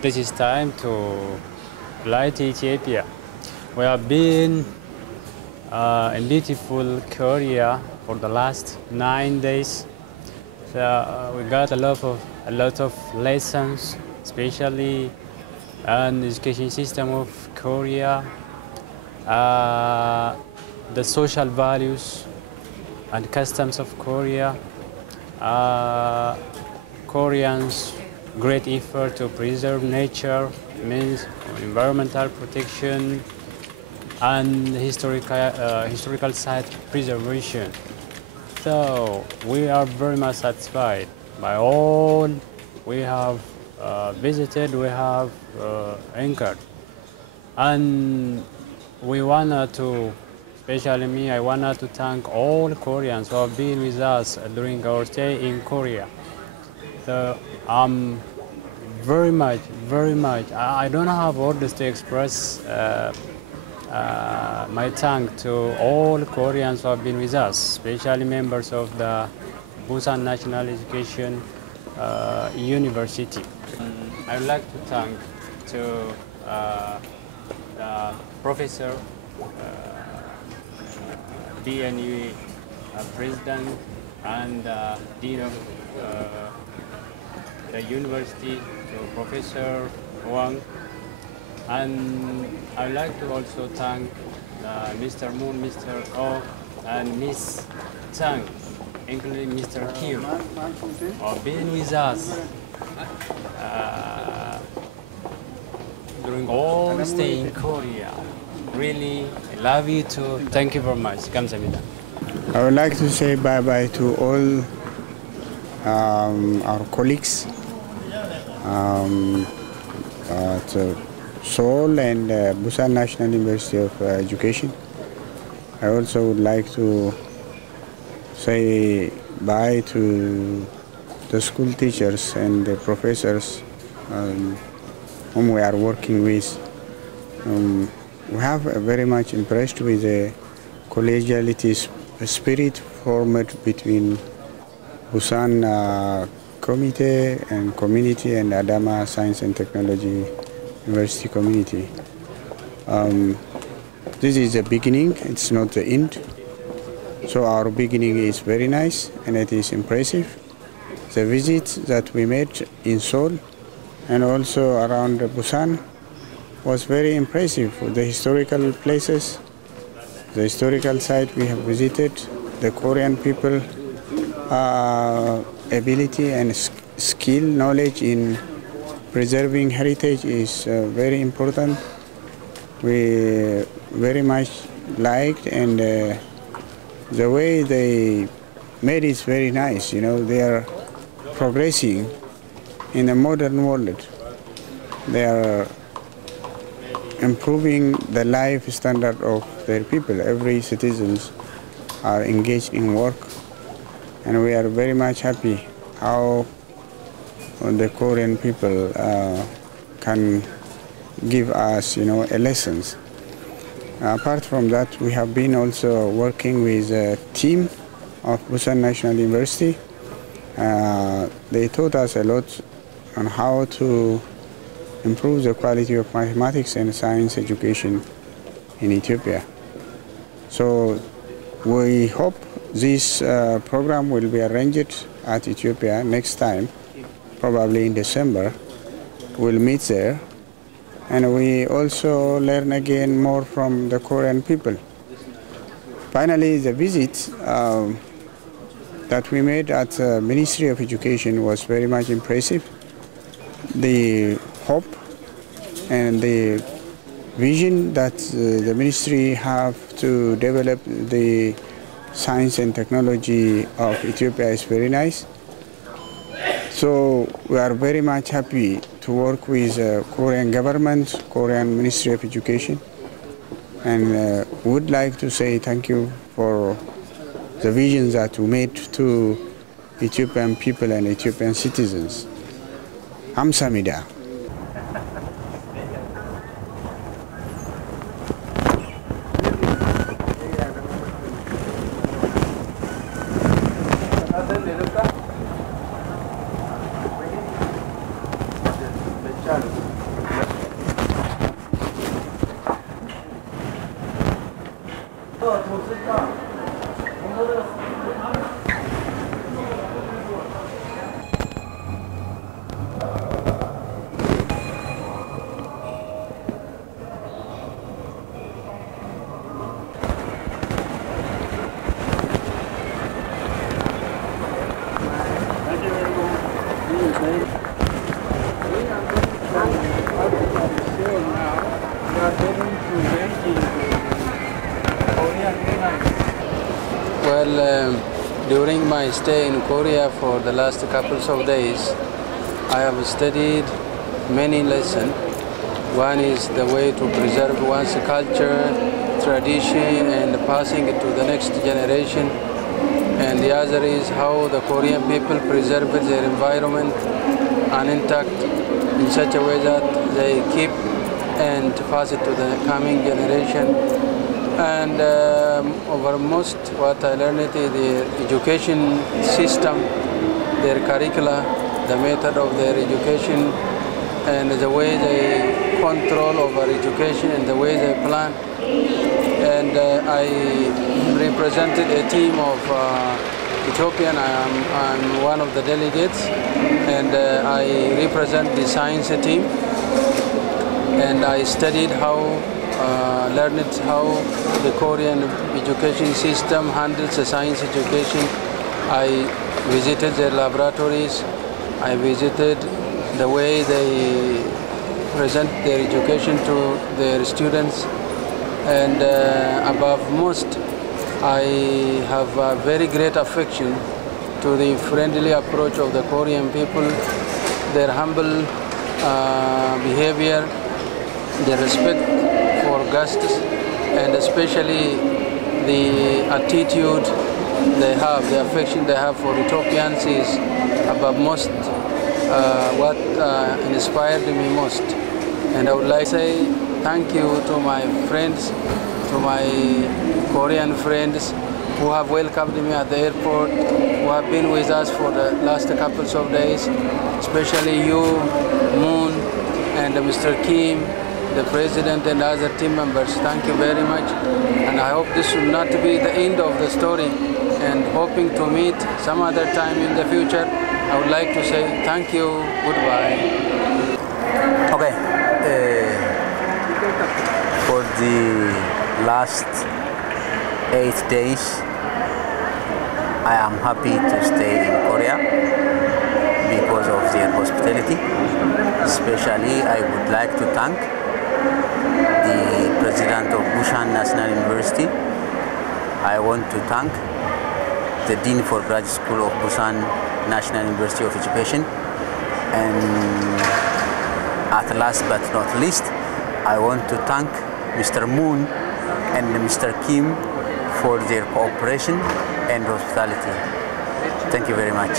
this is time to fly to Ethiopia. We have been in beautiful Korea for the last 9 days. So we got a lot of lessons, especially on the education system of Korea, the social values and customs of Korea, Koreans' great effort to preserve nature, means environmental protection and historical site preservation. So we are very much satisfied by all we have visited, we have anchored. And we wanted to, especially me, I wanted to thank all Koreans who have been with us during our stay in Korea. So I'm very much, I don't have words to express my thanks to all Koreans who have been with us, especially members of the Busan National Education University. I would like to thank to the professor, DNU president, and dean of the university, to Professor Wang. And I would like to also thank Mr. Moon, Mr. Oh, and Miss Chang, including Mr. Kim, for being with us during all the stay in Korea. Really, I love you too. Thank you very much. 감사합니다. I would like to say bye-bye to all our colleagues at Seoul and Busan National University of Education. I also would like to say bye to the school teachers and the professors whom we are working with. We have very much impressed with the collegiality spirit formed between Busan Committee and Community and Adama Science and Technology University Community. This is the beginning, it's not the end. So our beginning is very nice and it is impressive. The visits that we made in Seoul and also around Busan was very impressive. The historical places, the historical site we have visited, the Korean people ability and skill, knowledge in preserving heritage is very important. We very much liked, and the way they made it very nice. You know, they are progressing in the modern world. They are improving the life standard of their people. Every citizens are engaged in work, and we are very much happy how the Korean people can give us, lessons. Apart from that, we have been also working with a team of Busan National University. They taught us a lot on how to improve the quality of mathematics and science education in Ethiopia. So we hope this program will be arranged at Ethiopia next time, probably in December. We'll meet there, and we also learn again more from the Korean people. Finally, the visit that we made at the Ministry of Education was very much impressive. The hope and the vision that the ministry have to develop the science and technology of Ethiopia is very nice. So we are very much happy to work with Korean government, Korean Ministry of Education, and would like to say thank you for the visions that we made to Ethiopian people and Ethiopian citizens. 감사합니다. Charles. Well, during my stay in Korea for the last couple of days, I have studied many lessons. One is the way to preserve one's culture, tradition, and passing it to the next generation. And the other is how the Korean people preserve their environment intact in such a way that they keep and pass it to the coming generation. And overmost what I learned is the education system, their curricula, the method of their education, and the way they control over education and the way they plan. And I represented a team of Ethiopian. I'm one of the delegates, and I represent the science team. And I studied learned how the Korean education system handles the science education. I visited their laboratories. I visited the way they present their education to their students. And above most, I have a very great affection to the friendly approach of the Korean people, their humble behavior, their respect for guests, and especially the attitude they have, the affection they have for Ethiopians is above most what inspired me most. And I would like to say thank you to my friends, to my Korean friends who have welcomed me at the airport, who have been with us for the last couple of days, especially you, Moon, and Mr. Kim, the President and other team members. Thank you very much. And I hope this will not be the end of the story, and hoping to meet some other time in the future. I would like to say thank you, goodbye. Okay. For the last 8 days, I am happy to stay in Korea because of their hospitality. Especially, I would like to thank the President of Busan National University. I want to thank the Dean for Graduate School of Busan National University of Education. And at last but not least, I want to thank Mr. Moon and Mr. Kim for their cooperation and hospitality. Thank you very much.